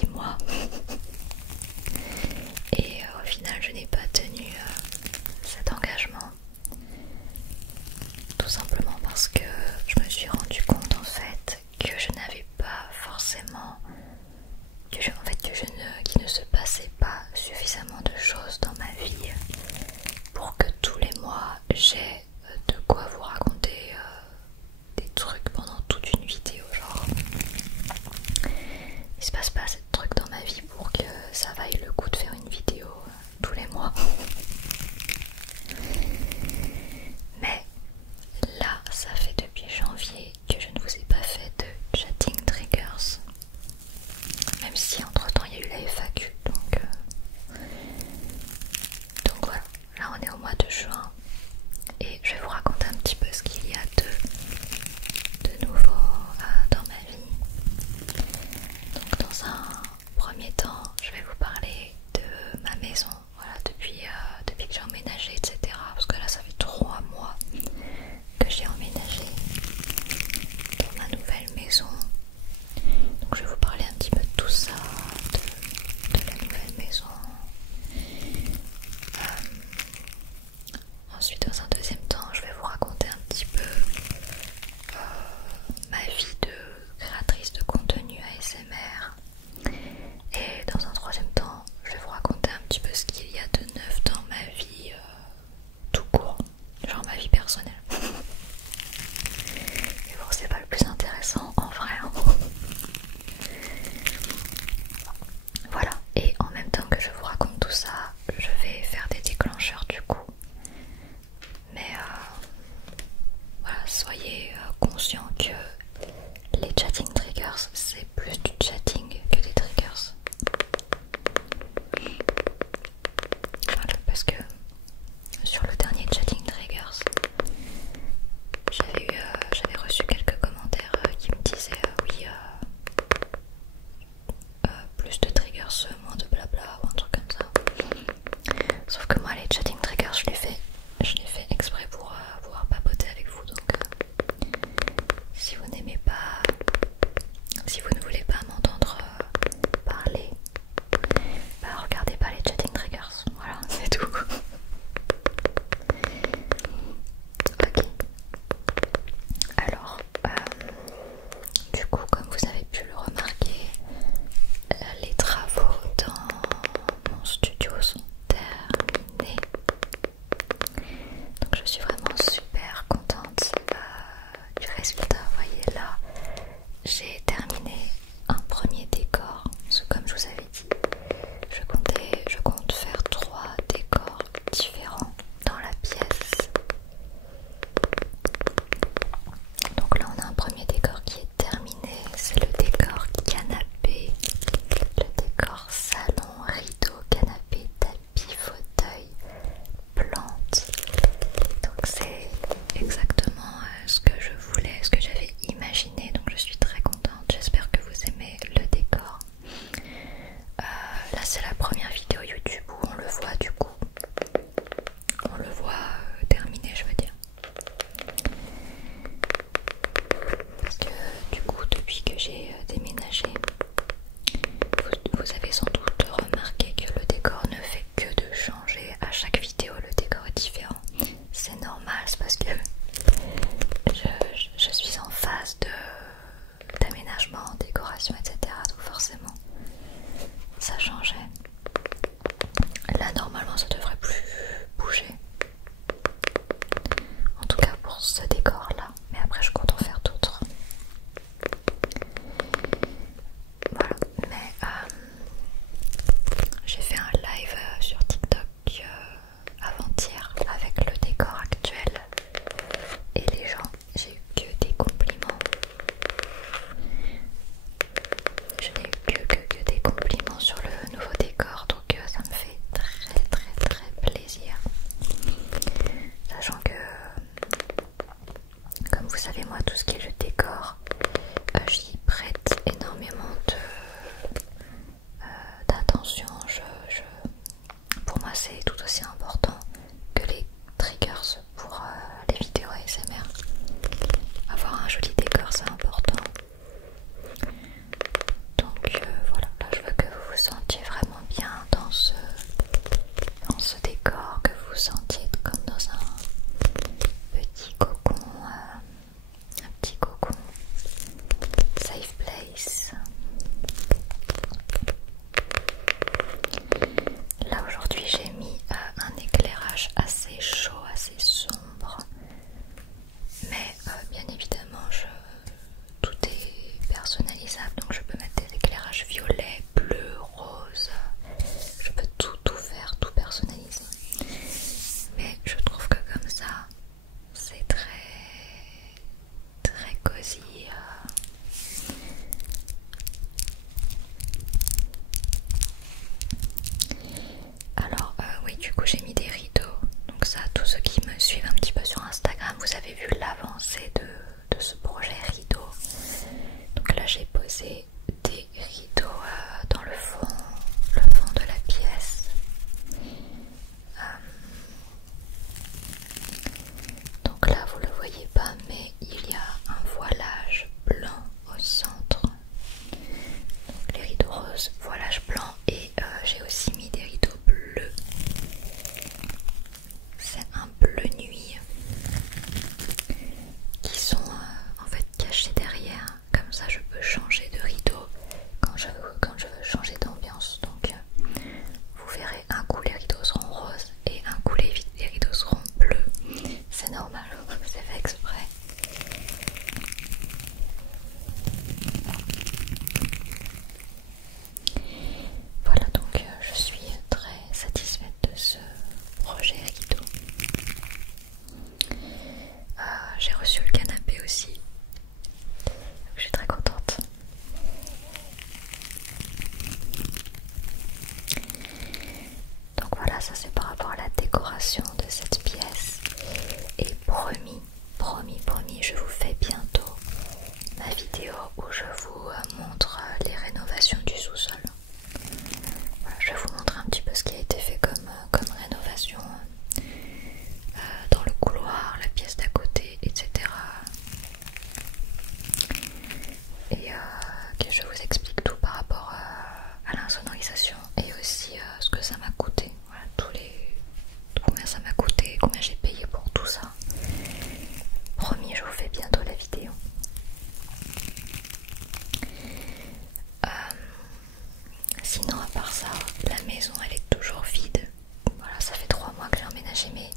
6 mois. Et au final je n'ai pas tenu cet engagement. Tout simplement parce que je me suis rendu compte en fait que je n'avais pas forcément qu'il ne se passait pas suffisamment de choses dans ma vie pour que tous les mois j'ai de quoi vous raconter des trucs pendant toute une vidéo. Genre, il se passe pas assez de trucs dans ma vie pour que ça vaille le coup de faire une vidéo tous les mois. Mais là, ça fait depuis janvier que je ne vous ai pas fait de chatting triggers. Même si entre temps il y a eu la FAQ, donc voilà, là on est au mois de juin et je vais vous raconter un petit peu ce qu'il y a de nouveau dans ma vie. Donc dans un premier temps, je vais vous parler de ma maison, voilà, depuis que j'ai emménagé, etc. Parce que là ça fait 3 mois que j'ai emménagé dans ma nouvelle maison. Donc je vais vous parler un petit peu de tout ça, de la nouvelle maison. Ensuite, dans un deuxième temps, je vais vous raconter un petit peu ma vie de créatrice de contenu ASMR. Et dans un troisième temps, je vais vous raconter un petit peu ce qu'il y a de neuf dans ma vie tout court, genre ma vie personnelle. Mais bon, c'est pas le plus intéressant en vrai. Hein. Voilà, et en même temps que je vous raconte tout ça, je vais faire des déclencheurs du coup. Mais voilà, soyez conscients que les chatting triggers, c'est plus du chatting que des triggers. Voilà, parce que sur le dernier chatting triggers, j'avais reçu quelques commentaires qui me disaient oui, plus de triggers, moins de blabla ou un truc comme ça. Sauf que moi les chatting triggers je les fais exprès pour pouvoir papoter avec vous. Donc si vous n'aimez pas, si vous ne voulez pas m'entendre parler, bah regardez pas les chatting triggers. Voilà, c'est tout. Ok. Alors, du coup, comme vous avez pu le remarquer, les travaux dans mon studio sont terminés. vous avez vu l'avancée de ce projet rideau. Donc là j'ai posé des rideaux dans le fond de la pièce. Donc là vous le voyez pas, mais il y a un voilage blanc au centre. Donc les rideaux roses, voilage blanc, et j'ai aussi mis des rideaux bleus. C'est un bleu nuit qui sont en fait cachés derrière. Comme ça je peux changer de rideau quand je veux changer d'ambiance. Donc vous verrez, un coup les rideaux seront roses et un coup les rideaux seront bleus. C'est normal, c'est fait exprès. Voilà, donc je suis très satisfaite de ce projet rideau. J'ai reçu le canapé aussi, je suis très contente. Donc voilà, ça c'est par rapport à la décoration de cette pièce. Et promis, je vous fais bientôt ma vidéo où je vous montre les rénovations du sous-sol. Voilà, je vais vous montrer un petit peu ce qui a été fait comme rénovation dans le couloir, la pièce d'à côté, etc. Et que je vous explique tout par rapport à l'insonorisation et aussi ce que ça m'a coûté. Voilà, combien ça m'a coûté, combien j'ai payé pour tout ça. Promis, je vous fais bientôt la vidéo. Sinon, à part ça, la maison elle est toujours vide. Voilà, ça fait 3 mois que j'ai emménagé, mais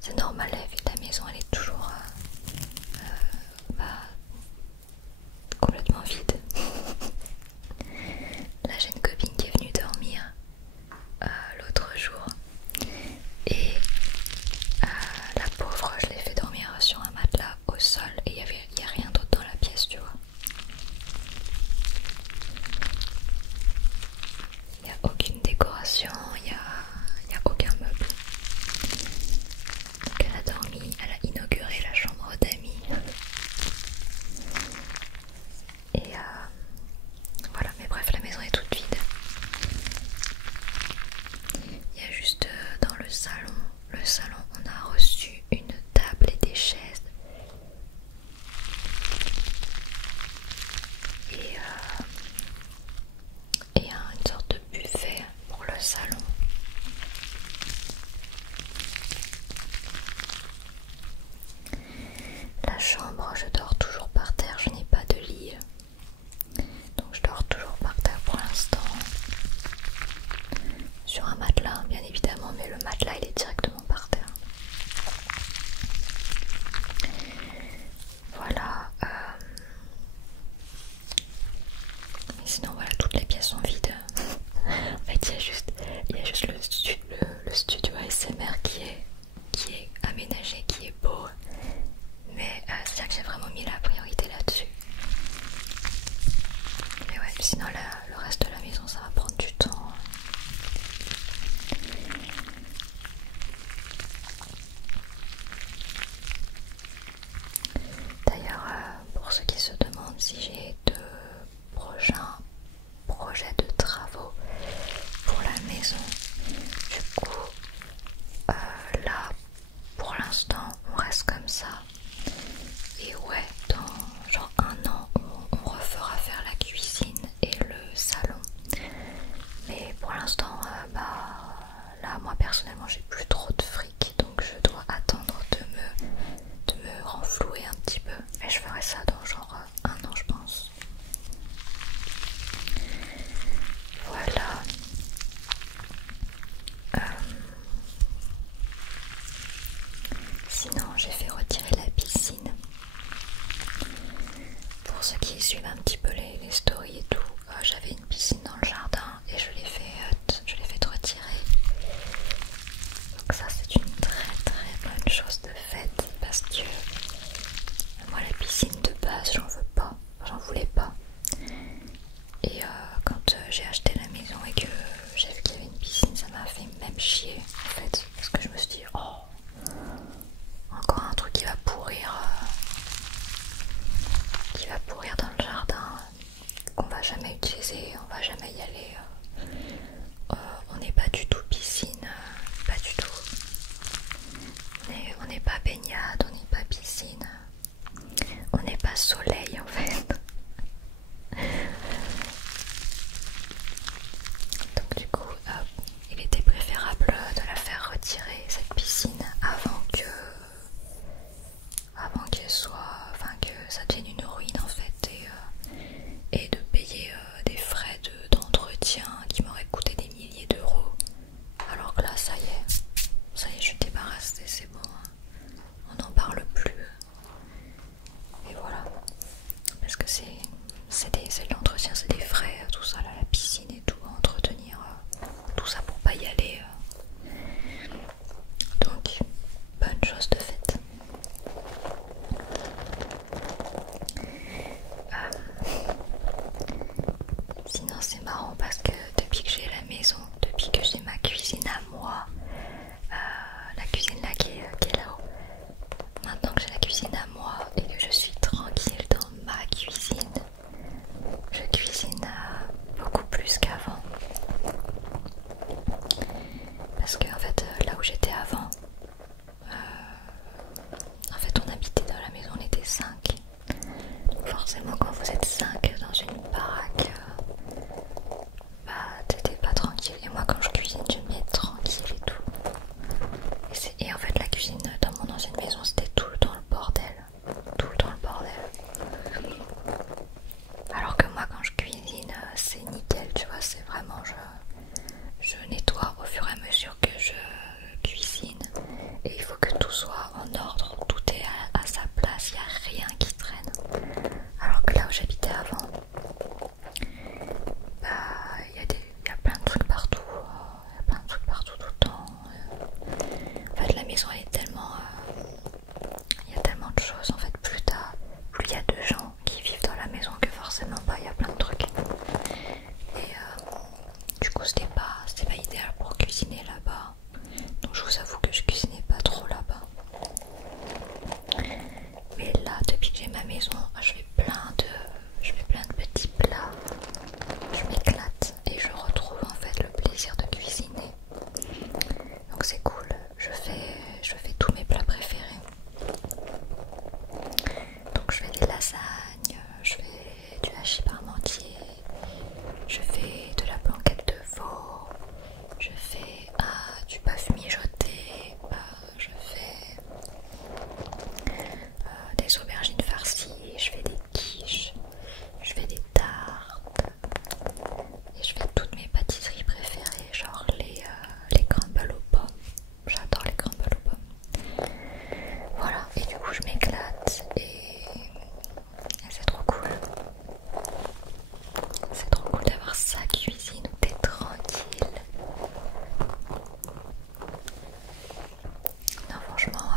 c'est normal, la maison elle est toujours complètement vide. Là, j'ai une copine qui est venue dormir l'autre jour et la pauvre, je l'ai fait dormir sur un matelas au sol et il n'y a rien d'autre dans la pièce, tu vois. Il n'y a aucune décoration, il n'y a aucun meuble. Donc elle a dormi, elle a va jamais y aller. On n'est pas du tout piscine, pas du tout. On n'est pas baignade, on n'est pas piscine. On n'est pas soleil en fait. Donc du coup, il était préférable de la faire retirer cette piscine avant qu'elle soit, enfin que ça devienne une ruine en fait, et de payer des frais d'entretien qui m'auraient coûté des milliers d'euros. Alors que là, ça y est, je suis débarrassée, c'est bon, on n'en parle plus. Et voilà, parce que c'est de l'entretien, c'est des frais, tout ça là, la piscine et tout, à entretenir, tout ça pour pas y aller. Donc, bonne chose de faite. Sinon c'est marrant parce que depuis que j'ai la maison, depuis que j'ai ma cuisine à moi, la cuisine là qui est là-haut, maintenant que j'ai la cuisine à moi et que je suis tranquille dans ma cuisine, je cuisine beaucoup plus qu'avant. Parce que en fait là où j'étais avant, en fait on habitait dans la maison, on était 5. Donc forcément quand vous êtes 5 dans une baraque, bah t'étais pas tranquille. Et moi quand je cuisine j'aime bien être tranquille et tout. Et en fait la cuisine dans mon ancienne maison c'était tout le temps le bordel. Tout le temps le bordel. Alors que moi quand je cuisine c'est nickel, tu vois, c'est vraiment je nettoie au fur et à mesure que je cuisine. Et il faut que tout soit en ordre, tout est à sa place, il n'y a rien qui traîne. Alors que là où j'habitais avant, bah il y a plein de trucs partout, il y a plein de trucs partout tout le temps. En fait la maison elle est tellement, il y a tellement de choses en fait, plus il y a de gens qui vivent dans la maison que forcément bah il y a plein de trucs. Et du coup c'était pas idéal pour cuisiner là-bas. Donc je vous avoue que je cuisinais pas trop là-bas. Mais là depuis que j'ai ma maison, je fais plein de petits plats. Je m'éclate et je retrouve en fait le plaisir de cuisiner. Donc c'est cool, je fais tous mes plats préférés. Donc je fais des lasagnes, je fais du hachis parmentier, je fais de la blanquette de veau, je fais du bœuf mijoté, je fais des aubergines farcies, je fais des quiches, je fais des tartes et je fais toutes mes pâtisseries préférées, genre les crumbles aux pommes. J'adore les crumbles aux pommes. Voilà, et du coup je m'éclate et c'est trop cool. C'est trop cool d'avoir sa cuisine où t'es tranquille. Non franchement,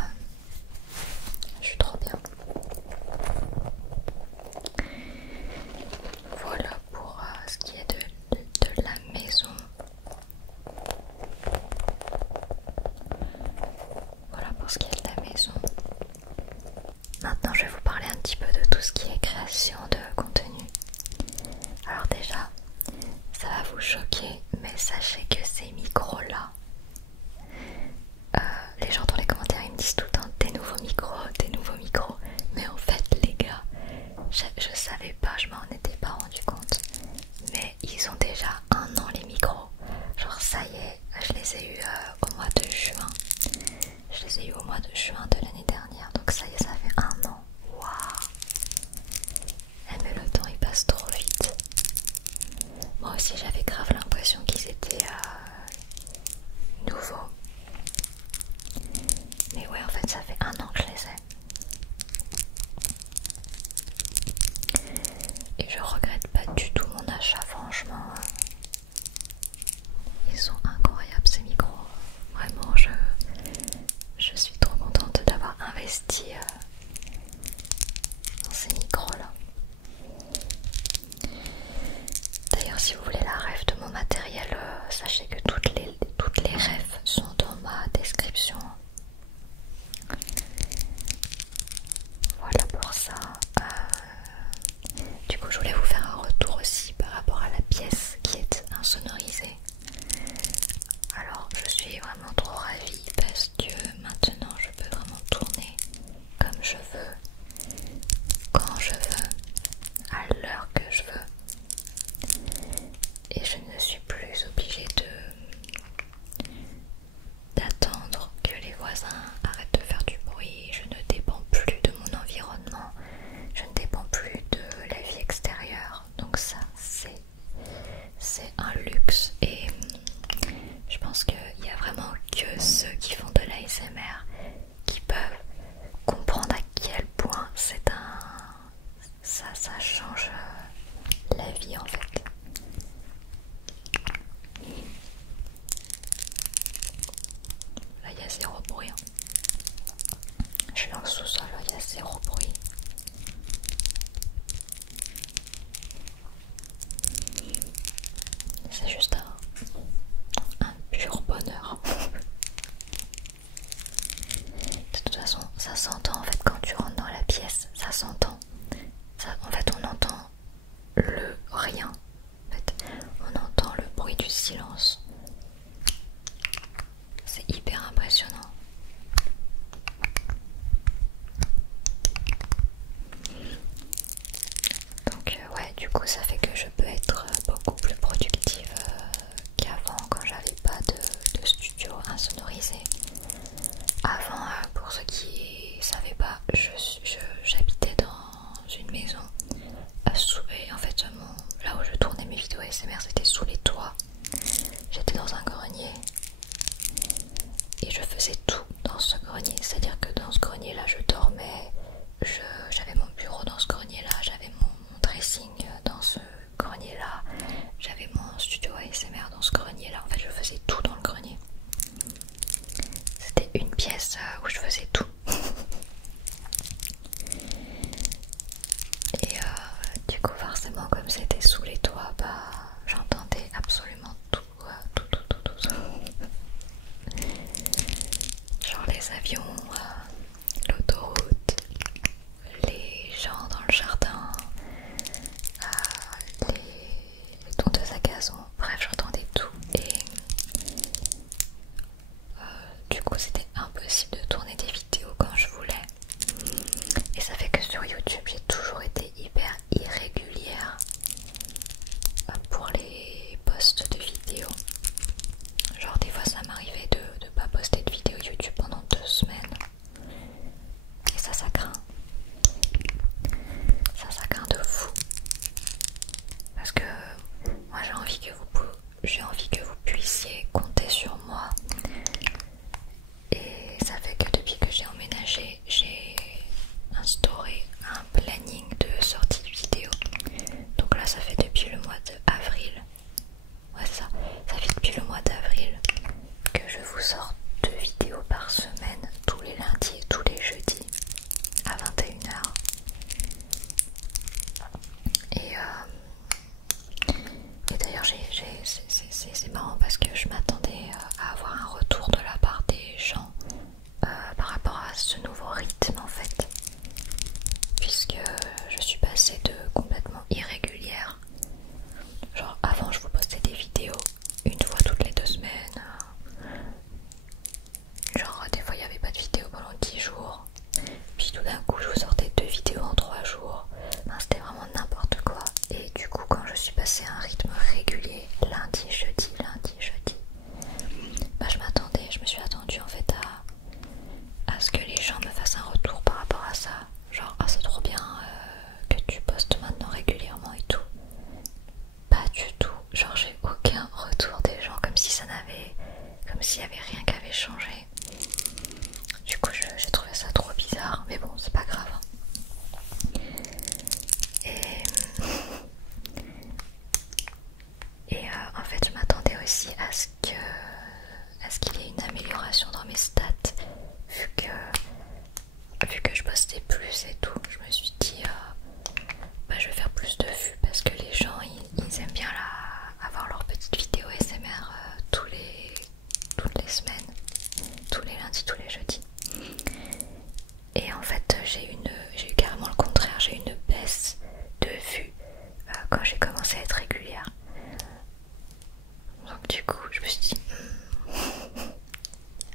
je suis trop bien. Voilà pour ce qui est de la maison. Voilà pour ce qui est de la maison. Maintenant je vais vous parler un petit peu de tout ce qui est création de contenu. Alors déjà, ça va vous choquer, mais sachez que ces micros là, les gens dans les commentaires ils me disent tout le temps des nouveaux micros, mais en fait les gars, je savais pas, je m'en étais pas rendu compte, mais ils ont déjà 1 an les micros. Genre ça y est, je les ai eu au mois de juin. Je les ai eu au mois de juin de l'année dernière, donc ça y est, ça fait 1 an. Waouh! Mais le temps il passe trop vite. Moi aussi j'avais grave l'impression qu'ils étaient nouveaux. Mais ouais, en fait ça fait 1 an que je les ai. Et je regrette pas du tout mon achat, franchement. Ils sont incroyables ces micros. Vraiment, je suis trop contente d'avoir investi dans ces micros là. D'ailleurs, si vous voulez la ref de mon matériel, sachez que toutes les refs sont dans ma description. Voilà pour ça. Du coup, je voulais vous faire un retour aussi par rapport à la pièce c'est juste un pur bonheur. De toute façon, ça s'entend en fait quand tu rentres dans la pièce, ça s'entend. En fait, on entend le rien. En fait, on entend le bruit du silence. C'est hyper impressionnant. Donc ouais, du coup ça fait que je peux être beaucoup plus productive qu'avant quand j'avais pas de studio insonorisé. Avant, pour ceux qui savaient pas, j'habitais dans une maison et en fait là où je tournais mes vidéos ASMR c'était sous les toits. J'étais dans un grenier et je faisais tout dans ce grenier, c'est-à-dire que dans ce grenier là je dormais, j'avais mon bureau dans ce grenier là, j'avais mon dressing dans ce grenier là, j'avais mon studio ASMR dans ce grenier là, en fait je faisais tout dans le grenier. C'était une pièce où je faisais tout. Et du coup forcément comme c'était sous les toits, bah j'entendais absolument tout, tout. Genre les avions, l'autoroute, les gens dans le jardin, les tondeuses à gazon, bref j'entendais tout et du coup c'était impossible de tourner des vidéos quand je voulais. Et ça fait que sur YouTube j'ai toujours été hyper irrégulière pour les posts de vidéos. Genre des fois ça m'arrivait de pas poster de vidéo YouTube pendant 2 semaines. Et ça craint. Ça craint de fou. Parce que moi j'ai envie que vous puissiez compter sur moi. Et ça fait que depuis que j'ai emménagé, j'ai instauré un planning de sortie de vidéos. Donc là ça fait depuis le mois d'avril. Ouais ça fait depuis le mois d'avril que je vous sors 2 vidéos par semaine, tous les lundis et tous les jeudis à 21h. Et d'ailleurs c'est marrant parce que je m'attendais à avoir un retour de la part des gens par rapport à ce nouveau rythme en fait, puisque je suis passée de complètement irrégulière. Genre avant je vous postais des vidéos une fois toutes les 2 semaines, genre des fois il n'y avait pas de vidéo pendant 10 jours, puis tout d'un coup je vous sortais 2 vidéos en 3 jours, enfin, c'était vraiment n'importe quoi. Et du coup quand je suis passée à un rythme régulier, lundi, jeudi, bah je me suis attendue en fait à ce que les gens me fassent un retour par rapport à ça. Genre ah c'est trop bien que tu postes maintenant régulièrement et tout. Pas du tout, genre j'ai aucun retour des gens, comme s'il y avait rien qui avait changé. Du coup j'ai trouvé ça trop bizarre, mais bon c'est pas grave. Et en fait je m'attendais aussi à ce qu'il y ait une amélioration dans mes stats, vu que je postais plus et tout. Je me suis dit bah, je vais faire plus de vues parce que les gens ils aiment bien avoir leur petite vidéo SMR toutes les semaines, tous les lundis, tous les jeudis. Et en fait j'ai eu carrément le contraire, j'ai eu une baisse de vues quand j'ai commencé à être régulière. Donc du coup je me suis dit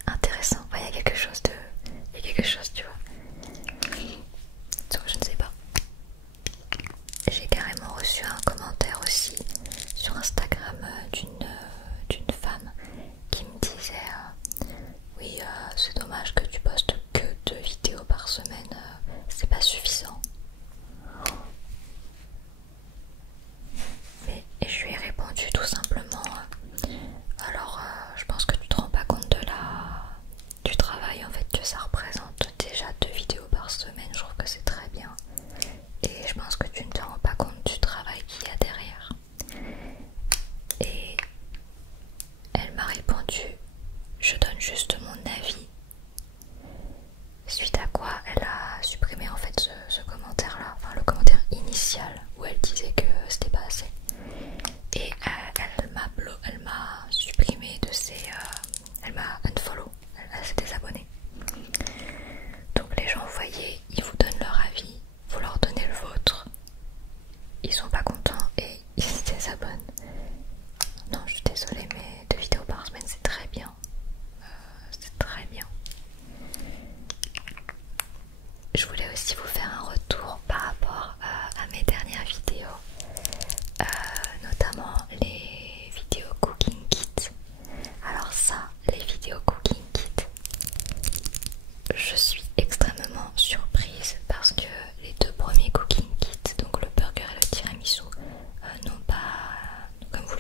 intéressant, il y a quelque chose tu vois. Donc je ne sais pas. J'ai carrément reçu un commentaire aussi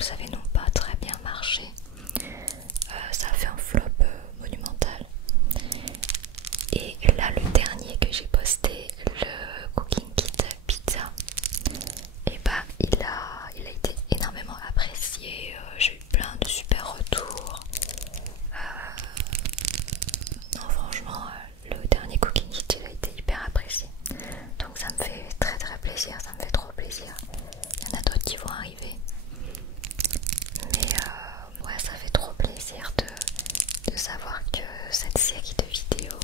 savez, n'ont pas très bien marché. Ça a fait un flop monumental. Et là, le dernier que j'ai posté, le Cooking Kit Pizza, et bah il a été énormément apprécié. J'ai eu plein de super retours. Non, franchement, le dernier Cooking Kit, il a été hyper apprécié. Donc ça me fait très très plaisir, ça me fait trop plaisir. Il y en a d'autres qui vont arriver. Mais ouais, ça fait trop plaisir de savoir que cette série de vidéos,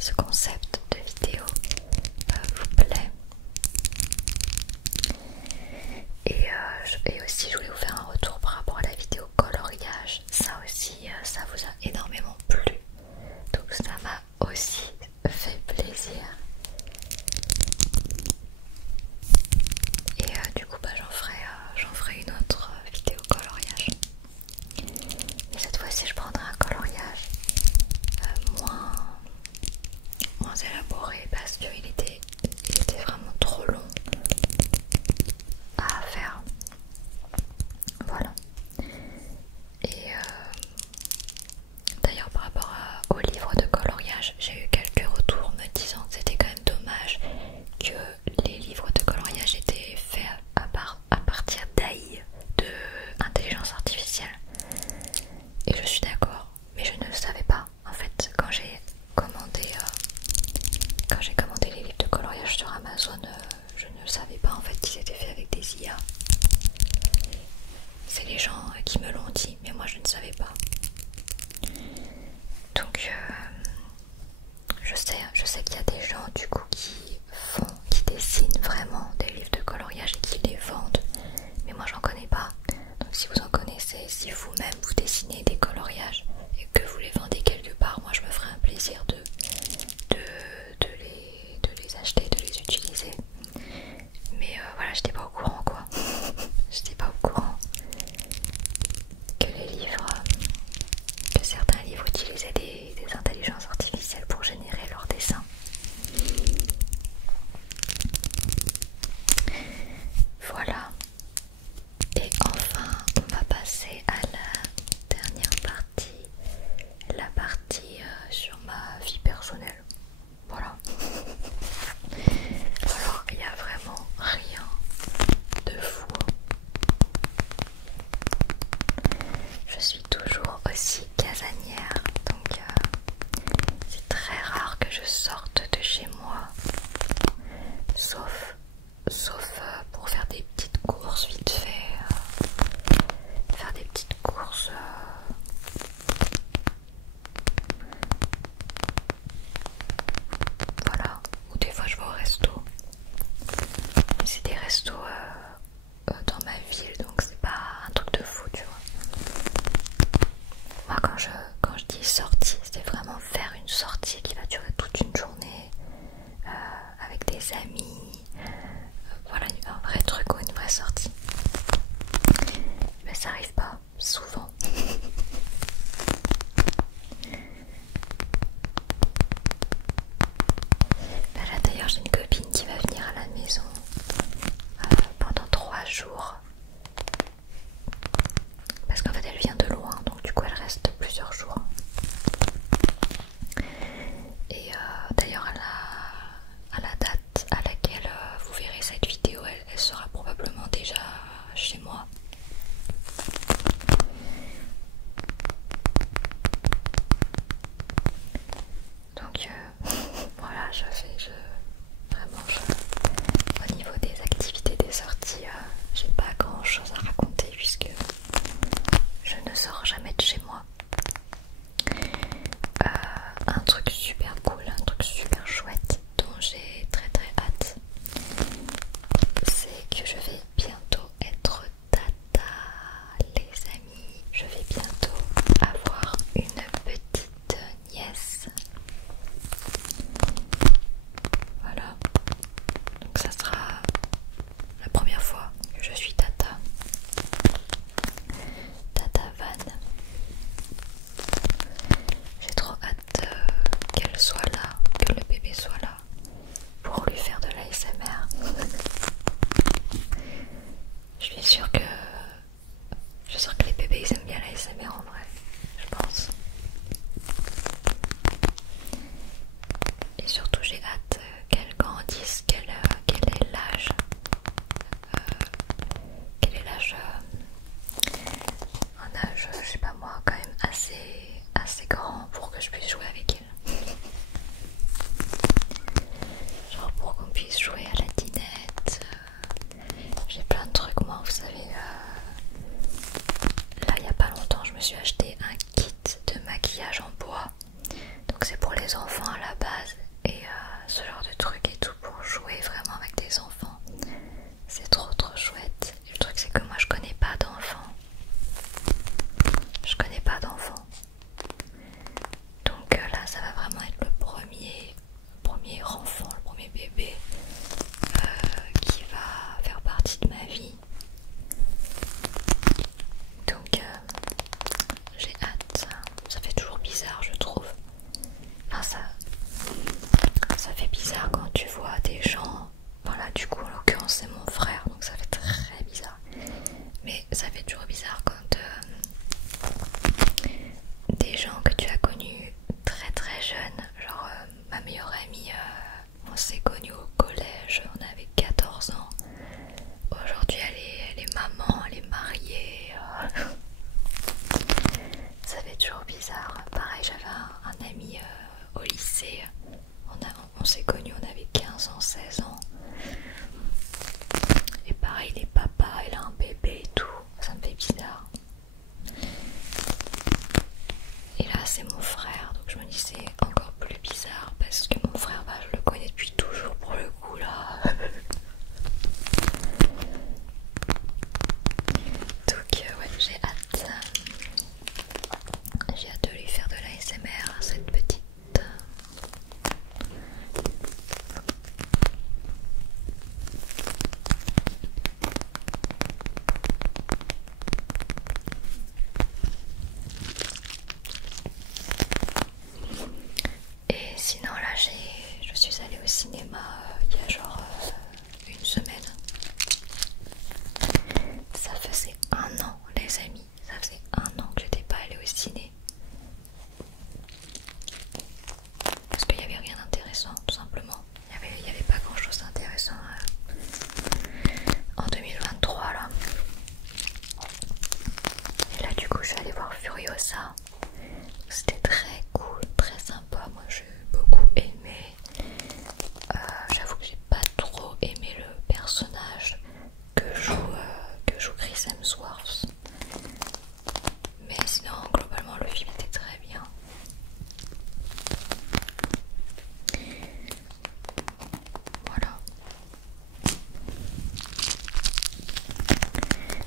ce concept de vidéo vous plaît. Et aussi je voulais vous faire un retour par rapport à la vidéo coloriage. Ça aussi, ça vous a énormément plu. Donc ça m'a aussi fait plaisir. Et du coup bah, j'en ferai une autre vidéo coloriage. Mais cette fois-ci je prendrai un coloriage moins élaboré parce qu'il était vraiment trop long à faire. Voilà. Et d'ailleurs par rapport au livre de coloriage, j'ai eu quelques retours me disant que c'était quand même dommage que les livres de coloriage étaient faits à partir d'AI, de intelligence artificielle. Et je suis d'accord, mais je ne le savais pas. En fait, quand j'ai commandé les livres de coloriage sur Amazon, je ne le savais pas en fait qu'ils étaient faits avec des IA. C'est les gens qui me l'ont dit, mais moi je ne savais pas. Donc je sais qu'il y a des gens du coup qui dessinent vraiment des livres de coloriage et qui les vendent, mais moi j'en connais pas. Donc si vous en connaissez, si vous-même vous dessinez des coloriages et que vous les vendez quelque part, moi je me ferai un plaisir de les acheter, de les utiliser. Mais voilà, j'étais pas au courant quoi. J'étais pas au courant que certains livres utilisaient des intelligences artificielles pour générer leurs dessins. Voilà. Et enfin, on va passer à la dernière partie, la partie sur ma vie personnelle. Voilà. Alors, il n'y a vraiment rien de fou. Je suis toujours aussi casanière, donc c'est très rare que je sorte de chez moi, sauf pour faire des petites courses vite fait, faire des petites courses voilà, ou des fois je vais au resto. C'est des restos dans ma ville, donc c'est pas un truc de fou, tu vois. Moi quand je dis sortie, c'est vraiment faire une sortie qui va durer toute une journée avec des amis, voilà, un vrai truc ou une vraie sortie. Mais ça arrive pas souvent. Bah là d'ailleurs j'ai une copine qui va venir à la maison pendant 3 jours. Parce qu'en fait elle vient de loin, donc du coup elle reste plusieurs jours. Et d'ailleurs à la date à laquelle vous verrez cette vidéo, elle sera probablement déjà chez moi. l'ASMR en vrai, je pense. Et surtout j'ai hâte qu'elle grandisse, quel est l'âge. Quel est l'âge un âge, je sais pas moi, quand même assez grand pour que je puisse jouer avec elle. Genre pour qu'on puisse jouer à la dinette. J'ai plein de trucs moi, vous savez. Là il y a pas longtemps je me suis acheté un kit de maquillage en bois. Donc c'est pour les enfants à la base. Et ce genre de trucs et tout pour jouer vraiment avec des enfants. C'est trop chouette. Et le truc c'est que moi je connais pas d'enfants. Je connais pas d'enfants. Donc là ça va vraiment être le premier enfant, le premier bébé qui va faire partie de ma vie. Donc j'ai hâte. Ça fait toujours bizarre je trouve. Enfin ça fait bizarre quand tu vois des gens. Voilà, du coup en l'occurrence c'est mon frère, donc ça fait très bizarre. Mais ça fait toujours bizarre quand des gens que tu as connus très jeunes, genre ma meilleure amie, on s'est connus au collège, on avait 14 ans. Aujourd'hui elle est maman, elle est mariée. Ça fait toujours bizarre. Pareil, j'avais un ami au lycée, on s'est connus, on avait 15 ans, 16 ans. Et pareil, les papas, il a un bébé et tout, ça me fait bizarre. Et là c'est mon frère, donc je me dis c'est encore plus bizarre parce que mon frère, bah, je le connais depuis toujours pour le coup là. Donc ouais, j'ai hâte de lui faire de l'ASMR à cette petite. Et sinon là je suis allée au cinéma il y a genre une semaine. Ça faisait un an les amis, ça faisait un an que j'étais pas allée au ciné. Parce qu'il n'y avait rien d'intéressant tout simplement. Il n'y avait pas grand chose d'intéressant en 2023 là. Et là du coup je suis allée voir Furiosa. C'était très cool, très sympa, moi j'ai beaucoup aimé. J'avoue que j'ai pas trop aimé le personnage que joue Chris Hemsworth. Mais sinon globalement le film était très bien. Voilà.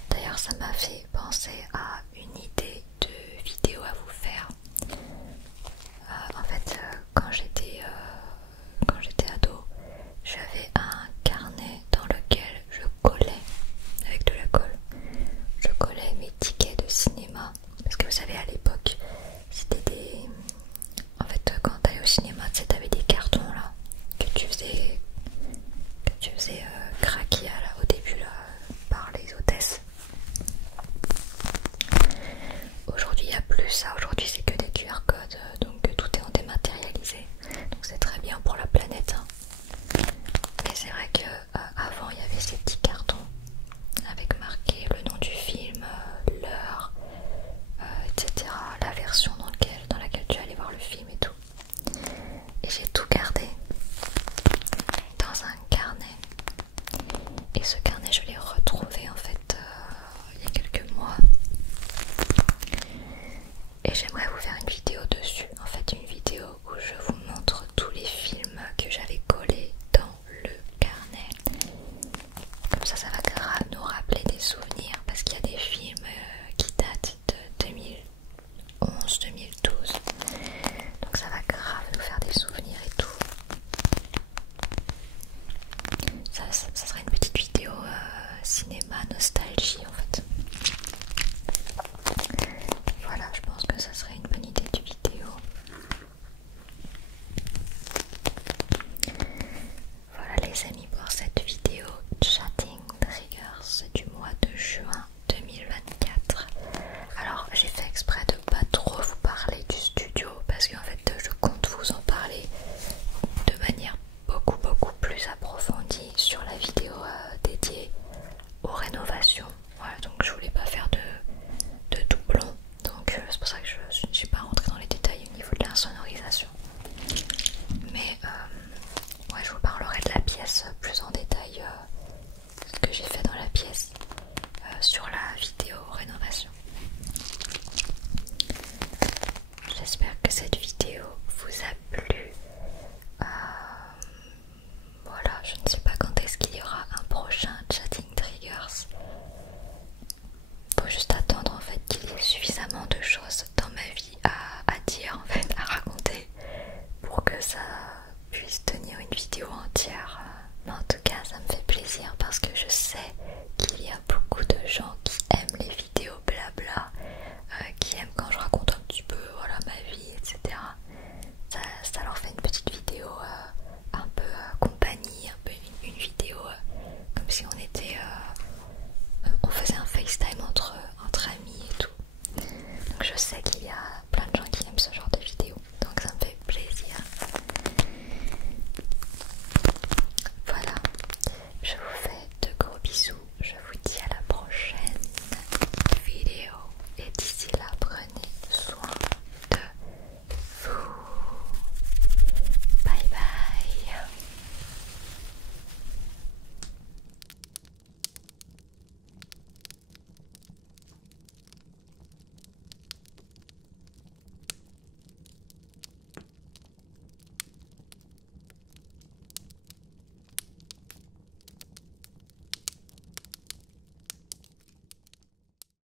D'ailleurs ça m'a fait penser à une idée de vidéo à vous faire. En fait quand j'étais ado, j'avais un carnet dans lequel je collais avec de la colle. Je collais mes tickets de cinéma. Parce que vous savez à l'époque c'était des... En fait quand t'allais au cinéma tu sais t'avais des cartons là que tu faisais craquer au début là, par les hôtesses. Aujourd'hui il n'y a plus ça, aujourd'hui c'est